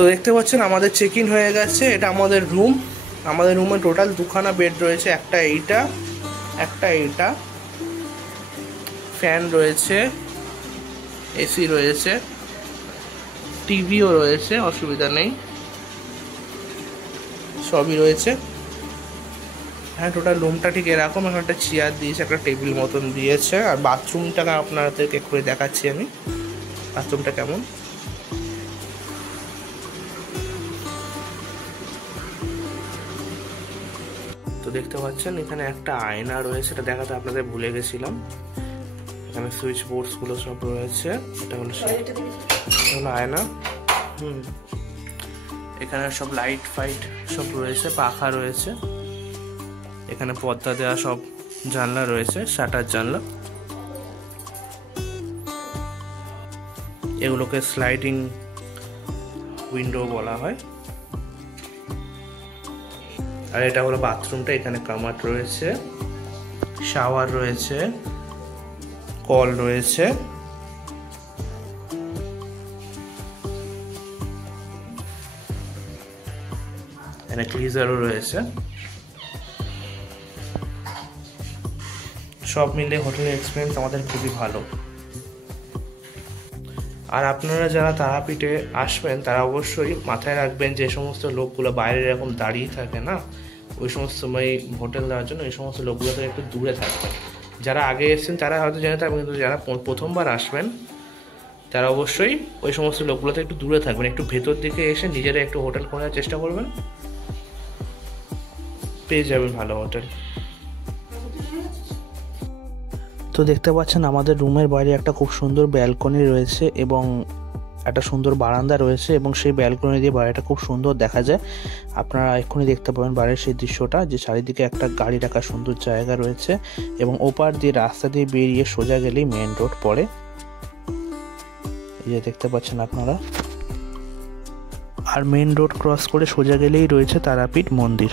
তো দেখতে পাচ্ছেন আমাদের চেক ইন হয়ে গেছে। এটা আমাদের রুম। আমাদের রুমে টোটাল দুখানা বেড রয়েছে, একটা এইটা, ফ্যান রয়েছে, এসি রয়েছে, টিভিও রয়েছে, অসুবিধা নেই, সবই রয়েছে। হ্যাঁ, টোটাল রুমটা ঠিক এরকম। এখন একটা চেয়ার দিয়েছে, একটা টেবিল মতন দিয়েছে। আর বাথরুমটাকে আপনাদেরকে করে দেখাচ্ছি আমি, বাথরুমটা কেমন। তো দেখতে পাচ্ছেন এখানে একটা আয়না রয়েছে, এটা দেখাতে আপনাদের ভুলে গেছিলাম। এখানে সুইচ বোর্ডস গুলো সব রয়েছে। এটা হলো আয়না। এখানে সব লাইট ফাইট সব রয়েছে, পাখা রয়েছে। এখানে পর্দা দেওয়া সব জানলা রয়েছে, শাটার জানলা। এগুলোকে স্লাইডিং উইন্ডো বলা হয়। আর এটা হলো বাথরুমটা। এখানে কামাট রয়েছে, শাওয়ার রয়েছে, কল রয়েছে, এখানে গ্লিজারও রয়েছে। সব মিলে হোটেলের এক্সপিরিয়েন্স আমাদের খুবই ভালো। আর আপনারা যারা তারাপীঠে আসবেন তারা অবশ্যই মাথায় রাখবেন যে সমস্ত লোকগুলো বাইরে এরকম দাঁড়িয়ে থাকে না, ওই সমস্ত সময় হোটেল দেওয়ার জন্য ওই সমস্ত লোকগুলো থেকে একটু দূরে থাকবেন। যারা আগে এসেছেন তারা হয়তো জেনে থাকবেন, কিন্তু যারা প্রথমবার আসবেন তারা অবশ্যই ওই সমস্ত লোকগুলো থেকে একটু দূরে থাকবেন। একটু ভেতর দিকে এসে নিজেরা একটু হোটেল খোঁজার চেষ্টা করবেন, পেয়ে যাবেন ভালো হোটেল। তো দেখতে পাচ্ছেন আমাদের রুমের বাইরে একটা খুব সুন্দর ব্যালকনি রয়েছে এবং একটা সুন্দর বারান্দা রয়েছে, এবং সেই ব্যালকনি দিয়ে বাইরেটা খুব সুন্দর দেখা যায়। আপনারা এক্ষুনি দেখতে পাবেন বাইরের সেই দৃশ্যটা, যে চারিদিকে একটা গাড়ি রাখার সুন্দর জায়গা রয়েছে, এবং ওপার দিয়ে রাস্তা দিয়ে বেরিয়ে সোজা গেলেই মেন রোড পড়ে। এই যে দেখতে পাচ্ছেন আপনারা। আর মেন রোড ক্রস করে সোজা গেলেই রয়েছে তারাপীঠ মন্দির।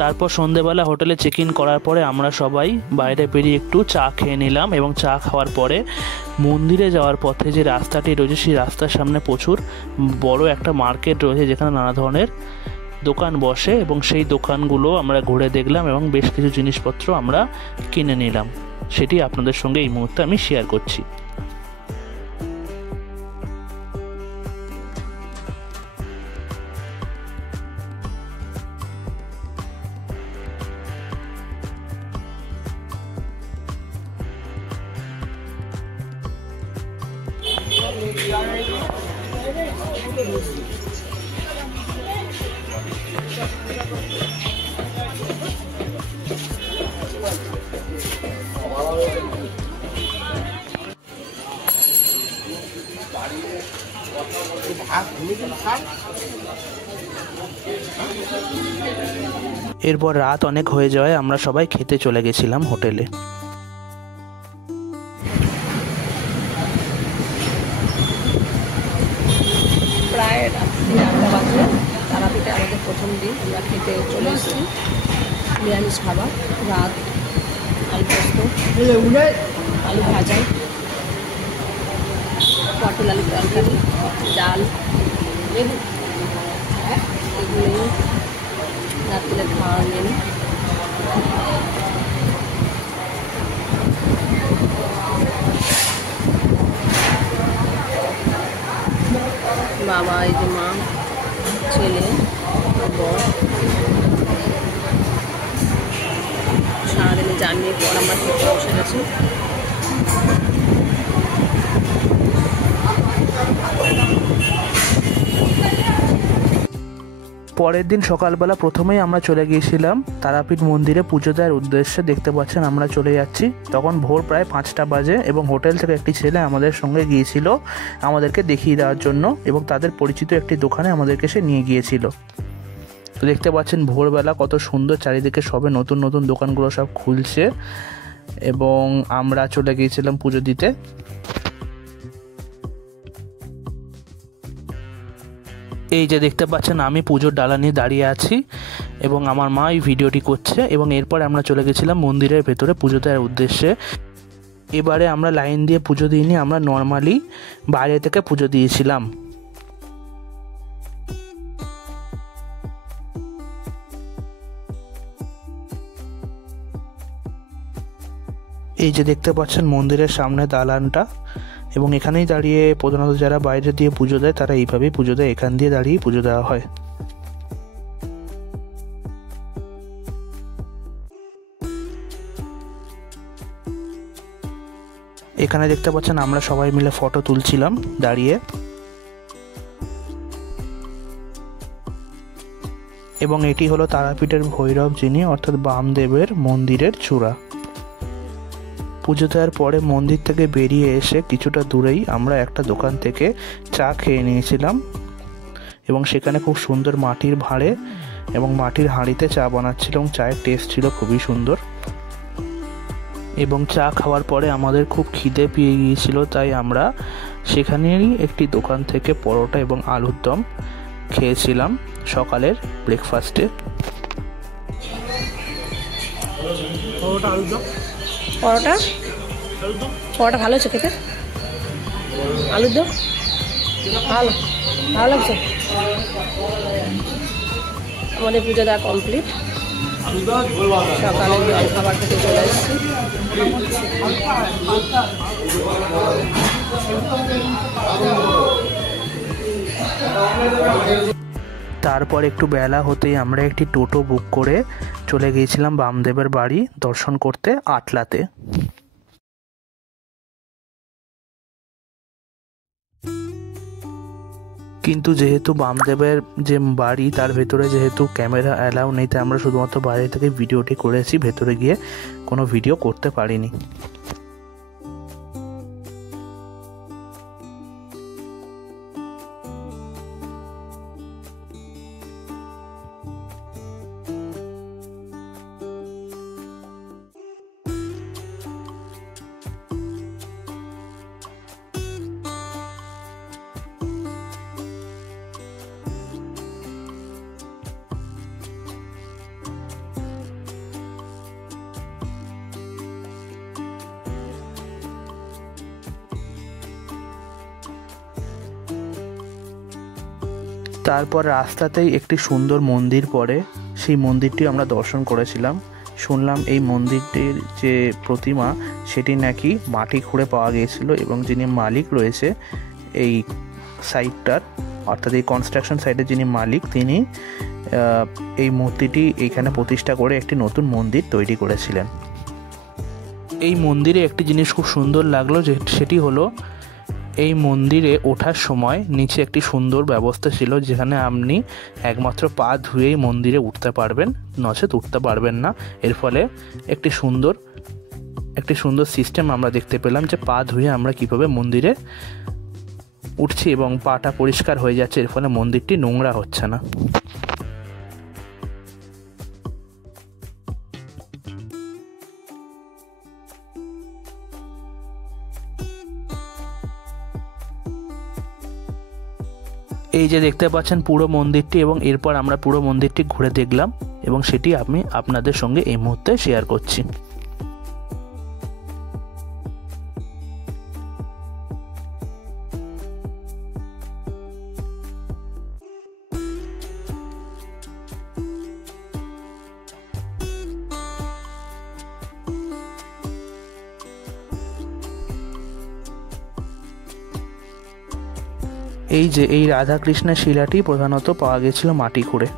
তারপর সন্ধেবেলা হোটেলে চেক ইন করার পরে আমরা সবাই বাইরে বেরিয়ে একটু চা খেয়ে নিলাম, এবং চা খাওয়ার পরে মন্দিরে যাওয়ার পথে যে রাস্তাটি রয়েছে সেই রাস্তার সামনে প্রচুর বড় একটা মার্কেট রয়েছে, যেখানে নানা ধরনের দোকান বসে, এবং সেই দোকানগুলো আমরা ঘুরে দেখলাম এবং বেশ কিছু জিনিসপত্র আমরা কিনে নিলাম। সেটি আপনাদের সঙ্গে এই মুহূর্তে আমি শেয়ার করছি। এরপর রাত অনেক হয়ে যাওয়ায় আমরা সবাই খেতে চলে গেছিলাম হোটেলে। প্রায় রাত্রি 8টা বাজে। তারাপীঠে আমাদের প্রথম দিন, আমরা খেতে চলে এসেছি নিরামিষ খাবার। ভাত, আলু পোস্ত, আলু ভাজা, পটল আলু তরকারি, ডাল, এগুলো রাত্রে খাওয়ার মেনু। বাবা, এই যে মা, ছেলে, বর, সারাদিনে জার্নির পর আমরা খেতে বসে গেছি। পরের দিন সকালবেলা প্রথমেই আমরা চলে গিয়েছিলাম তারাপীঠ মন্দিরে পুজো দেওয়ার উদ্দেশ্যে। দেখতে পাচ্ছেন আমরা চলে যাচ্ছি, তখন ভোর প্রায় 5টা বাজে, এবং হোটেল থেকে একটি ছেলে আমাদের সঙ্গে গিয়েছিল আমাদেরকে দেখিয়ে দেওয়ার জন্য, এবং তাদের পরিচিত একটি দোকানে আমাদেরকে সে নিয়ে গিয়েছিল। তো দেখতে পাচ্ছেন ভোরবেলা কত সুন্দর চারিদিকে সবে নতুন নতুন দোকানগুলো সব খুলছে, এবং আমরা চলে গিয়েছিলাম পুজো দিতে। এই যে দেখতে পাচ্ছেন আমি পুজোর ডালা নিয়ে দাঁড়িয়ে আছি, এবং আমার মা এই ভিডিওটি করছে। এবং এরপর আমরা চলে গেছিলাম মন্দিরের ভেতরে পুজো দেওয়ার উদ্দেশ্যে। এবারে আমরা লাইন দিয়ে পুজো দিইনি, আমরা নর্মালি বাইরে থেকে পুজো দিয়েছিলাম। এই যে দেখতে পাচ্ছেন মন্দিরের সামনে দালানটা, এবং এখানেই দাঁড়িয়ে প্রধানত যারা বাইরে দিয়ে পুজো দেয় তারা এইভাবেই পুজো দেয়, এখান দিয়ে দাঁড়িয়ে পুজো দেওয়া হয়। এখানে দেখতে পাচ্ছেন আমরা সবাই মিলে ফটো তুলছিলাম দাঁড়িয়ে। এবং এটি হলো তারাপীঠের ভৈরব যিনি, অর্থাৎ বামদেবের মন্দিরের চূড়া। পুজো দেওয়ার পরে মন্দির থেকে বেরিয়ে এসে কিছুটা দূরেই আমরা একটা দোকান থেকে চা খেয়ে নিয়েছিলাম, এবং সেখানে খুব সুন্দর মাটির ভাঁড়ে এবং মাটির হাঁড়িতে চা বানাচ্ছিল, এবং চায়ের টেস্ট ছিল খুবই সুন্দর। এবং চা খাওয়ার পরে আমাদের খুব খিদে পেয়ে গিয়েছিল, তাই আমরা সেখানেরই একটি দোকান থেকে পরোটা এবং আলুর দম খেয়েছিলাম সকালের ব্রেকফাস্টে। পরোটা ভালো হচ্ছে খেতে, আলুর দম ভালো লাগছে। আমাদের পুজো দেওয়া কমপ্লিট, সকালে জল খাবার খেতে চলে এসেছি। তারপর একটু বেলা হতেই আমরা একটি টোটো বুক করে চলে গিয়েছিলাম বামদেবের বাড়ি দর্শন করতে আটলাতে। কিন্তু যেহেতু বামদেবের যে বাড়ি তার ভেতরে যেহেতু ক্যামেরা অ্যালাউ নেই, তাই আমরা শুধুমাত্র বাইরে থেকে ভিডিওটি করেছি, ভেতরে গিয়ে কোনো ভিডিও করতে পারিনি। তারপর রাস্তাতেই একটি সুন্দর মন্দির পড়ে, সেই মন্দিরটি আমরা দর্শন করেছিলাম। শুনলাম এই মন্দিরটির যে প্রতিমা সেটি নাকি মাটি খুঁড়ে পাওয়া গিয়েছিল, এবং যিনি মালিক রয়েছে এই সাইটটার, অর্থাৎ এই কনস্ট্রাকশন সাইটের যিনি মালিক, তিনি এই মূর্তিটি এইখানে প্রতিষ্ঠা করে একটি নতুন মন্দির তৈরি করেছিলেন। এই মন্দিরে একটি জিনিস খুব সুন্দর লাগলো, যে সেটি হলো এই মন্দিরে ওঠার সময় নিচে একটি সুন্দর ব্যবস্থা ছিল, যেখানে আপনি একমাত্র পা ধুয়েই মন্দিরে উঠতে পারবেন, নচেত উঠতে পারবেন না। এর ফলে একটি সুন্দর সিস্টেম আমরা দেখতে পেলাম, যে পা ধুয়ে আমরা কিভাবে মন্দিরে উঠছি এবং পাটা পরিষ্কার হয়ে যাচ্ছে, এর ফলে মন্দিরটি নোংরা হচ্ছে না। এই যে দেখতে পাচ্ছেন পুরো মন্দিরটি, এবং এরপর আমরা পুরো মন্দিরটি ঘুরে দেখলাম, এবং সেটি আমি আপনাদের সঙ্গে এই মুহূর্তে শেয়ার করছি। এই যে এই রাধাকৃষ্ণের শিলাটি প্রধানত পাওয়া গেছিল মাটি খুঁড়ে।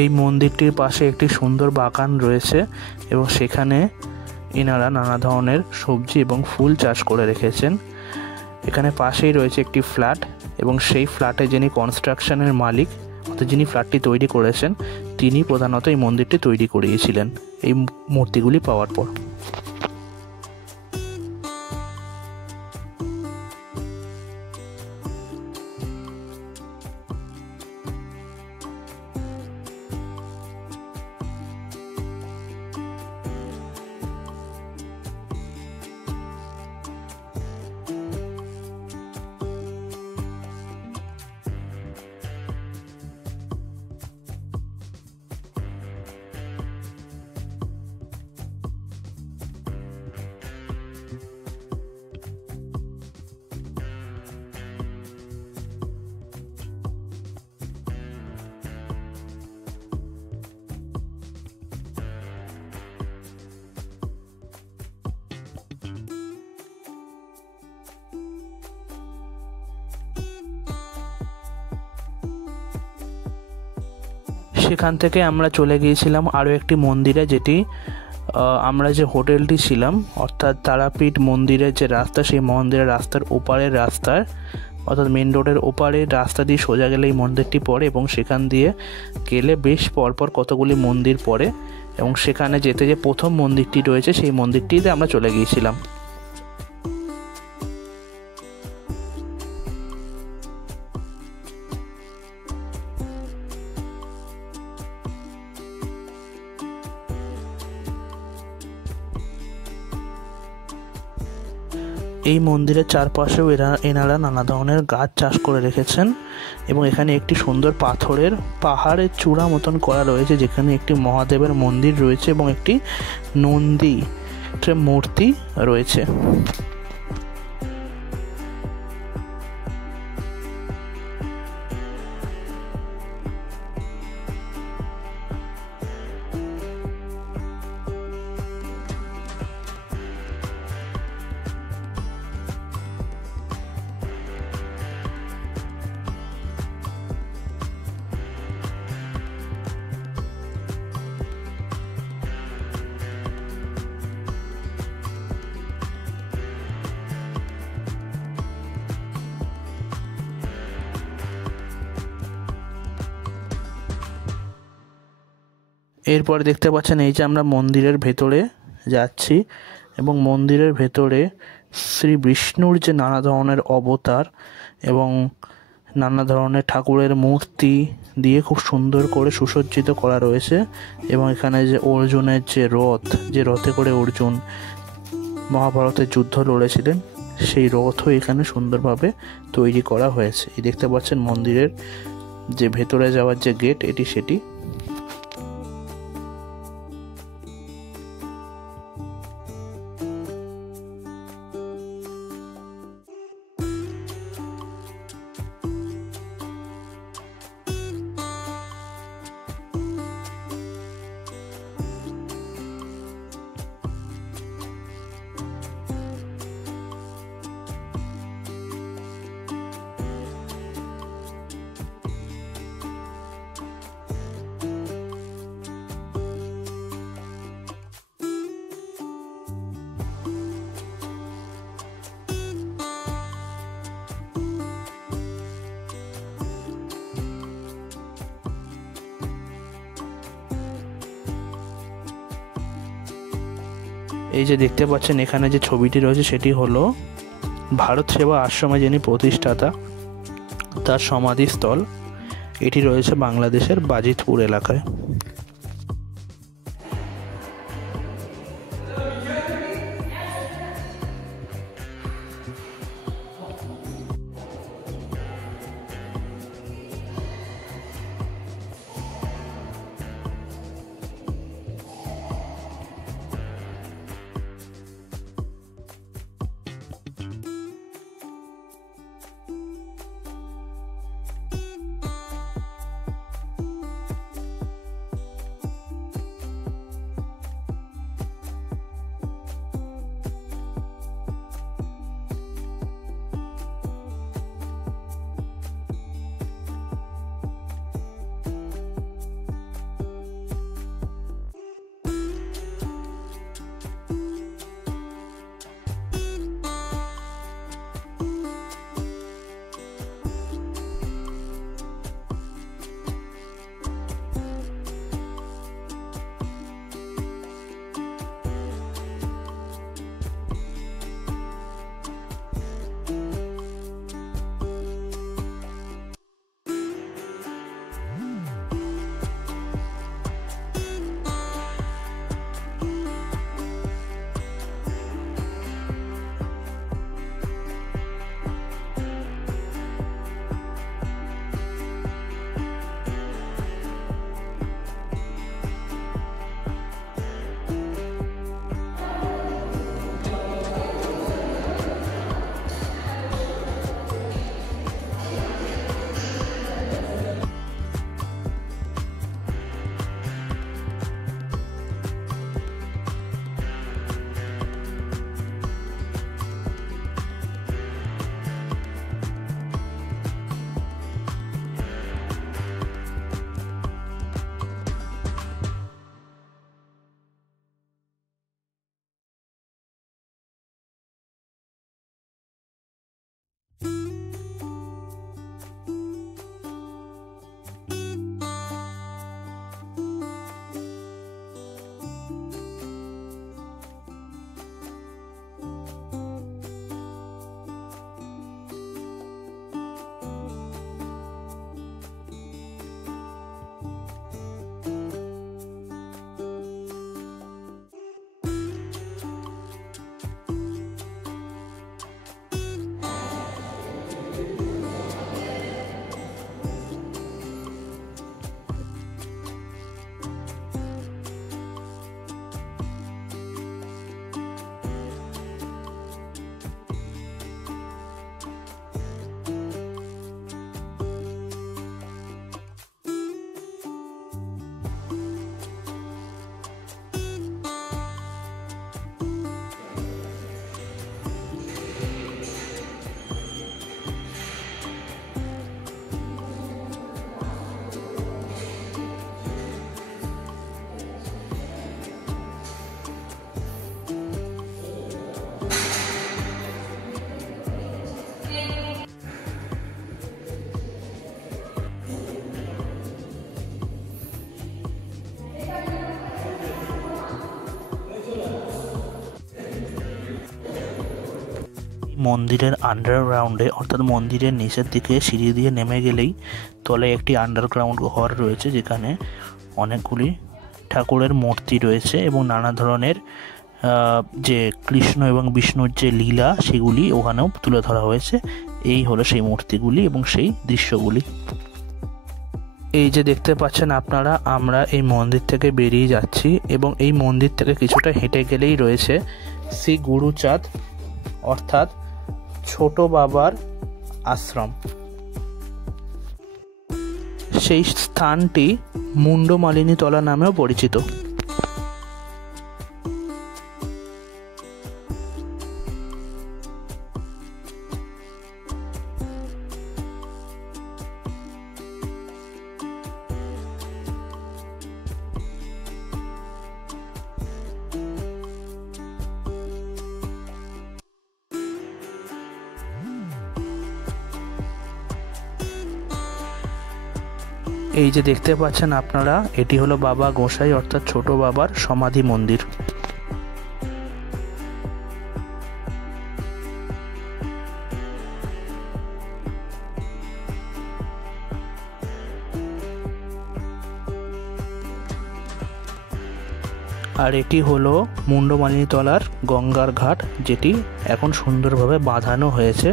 এই মন্দিরটির পাশে একটি সুন্দর বাগান রয়েছে এবং সেখানে এনারা নানা ধরনের সবজি এবং ফুল চাষ করে রেখেছেন। এখানে পাশেই রয়েছে একটি ফ্ল্যাট এবং সেই ফ্ল্যাটে যিনি কনস্ট্রাকশনের মালিক অর্থাৎ যিনি ফ্ল্যাটটি তৈরি করেছেন তিনি প্রধানত এই মন্দিরটি তৈরি করিয়েছিলেন এই মূর্তিগুলি পাওয়ার পর। সেখান থেকে আমরা চলে গিয়েছিলাম আরও একটি মন্দিরে, যেটি আমরা যে হোটেলটি ছিলাম অর্থাৎ তারাপীঠ মন্দিরের যে রাস্তা সেই মন্দিরের রাস্তার ওপারের রাস্তার অর্থাৎ মেন রোডের ওপারের রাস্তা দিয়ে সোজা গেলে এই মন্দিরটি পড়ে এবং সেখান দিয়ে গেলে বেশ পরপর কতগুলি মন্দির পড়ে এবং সেখানে যেতে যে প্রথম মন্দিরটি রয়েছে সেই মন্দিরটিতে আমরা চলে গিয়েছিলাম। এই মন্দিরের চারপাশেও এনারা নানা ধরনের গাছ চাষ করে রেখেছেন এবং এখানে একটি সুন্দর পাথরের পাহাড়ের চূড়া মতন করা রয়েছে যেখানে একটি মহাদেবের মন্দির রয়েছে এবং একটি নন্দী মূর্তি রয়েছে। এরপরে দেখতে পাচ্ছেন এই যে আমরা মন্দিরের ভেতরে যাচ্ছি এবং মন্দিরের ভেতরে শ্রী বিষ্ণুর যে নানা ধরনের অবতার এবং নানা ধরনের ঠাকুরের মূর্তি দিয়ে খুব সুন্দর করে সুসজ্জিত করা রয়েছে এবং এখানে যে অর্জুনের যে রথে করে অর্জুন মহাভারতের যুদ্ধ লড়েছিলেন সেই রথও এখানে সুন্দরভাবে তৈরি করা হয়েছে। এই দেখতে পাচ্ছেন মন্দিরের যে ভেতরে যাওয়ার যে গেট এটি সেটি। এই যে দেখতে পাচ্ছেন এখানে যে ছবিটি রয়েছে সেটি হলো ভারত সেবা আশ্রমে যিনি প্রতিষ্ঠাতা তার সমাধিস্থল। এটি রয়েছে বাংলাদেশের বাজিতপুর এলাকায়। মন্দিরের আন্ডারগ্রাউন্ডে অর্থাৎ মন্দিরের নিচের দিকে সিঁড়ি দিয়ে নেমে গেলেই তলায় একটি আন্ডারগ্রাউন্ড ঘর রয়েছে, যেখানে অনেকগুলি ঠাকুরের মূর্তি রয়েছে এবং নানা ধরনের যে কৃষ্ণ এবং বিষ্ণুর যে লীলা সেগুলি ওখানেও তুলে ধরা হয়েছে। এই হলো সেই মূর্তিগুলি এবং সেই দৃশ্যগুলি। এই যে দেখতে পাচ্ছেন আপনারা, আমরা এই মন্দির থেকে বেরিয়ে যাচ্ছি এবং এই মন্দির থেকে কিছুটা হেঁটে গেলেই রয়েছে শ্রী গুরুচাঁদ অর্থাৎ ছোট বাবার আশ্রম। সেই স্থানটি মুন্ডমালিনী তলা নামেও পরিচিত। এই যে দেখতে পাচ্ছেন আপনারা, এটি হলো বাবা গোসাই অর্থাৎ ছোট বাবার সমাধি মন্দির। আর এটি হলো মুন্ডমালিনী তলার গঙ্গার ঘাট, যেটি এখন সুন্দরভাবে বাঁধানো হয়েছে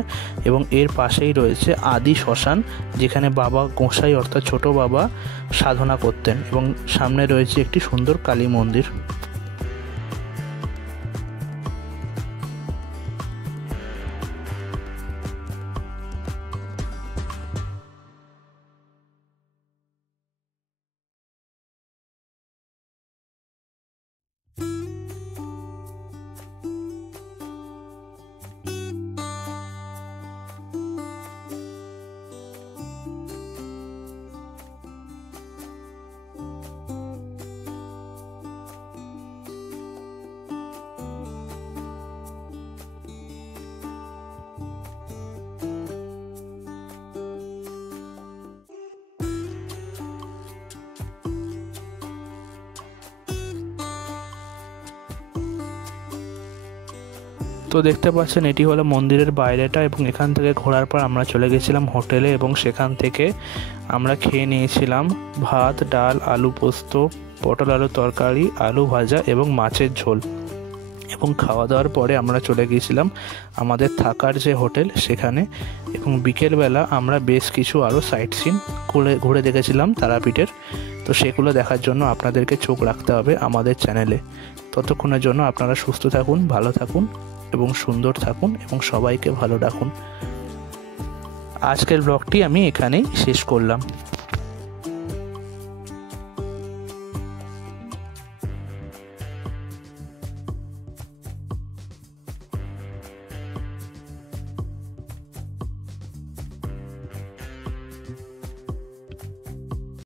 এবং এর পাশেই রয়েছে আদি শ্মশান, যেখানে বাবা গোসাই অর্থাৎ ছোট বাবা সাধনা করতেন এবং সামনে রয়েছে একটি সুন্দর কালী মন্দির। তো দেখতে পাচ্ছেন এটি হলো মন্দিরের বাইরেটা এবং এখান থেকে ঘোরার পর আমরা চলে গেছিলাম হোটেলে এবং সেখান থেকে আমরা খেয়ে নিয়েছিলাম ভাত, ডাল, আলু পোস্ত, পটল আলু তরকারি, আলু ভাজা এবং মাছের ঝোল। এবং খাওয়া দাওয়ার পরে আমরা চলে গিয়েছিলাম আমাদের থাকার যে হোটেল সেখানে এবং বিকেলবেলা আমরা বেশ কিছু আরও সাইট সিন ঘুরে দেখেছিলাম তারাপীঠের। তো সেগুলো দেখার জন্য আপনাদেরকে চোখ রাখতে হবে আমাদের চ্যানেলে। ততক্ষণের জন্য আপনারা সুস্থ থাকুন, ভালো থাকুন এবং সুন্দর থাকুন এবং সবাইকে ভালো রাখুন। আজকের ব্লগটি আমি এখানেই শেষ করলাম।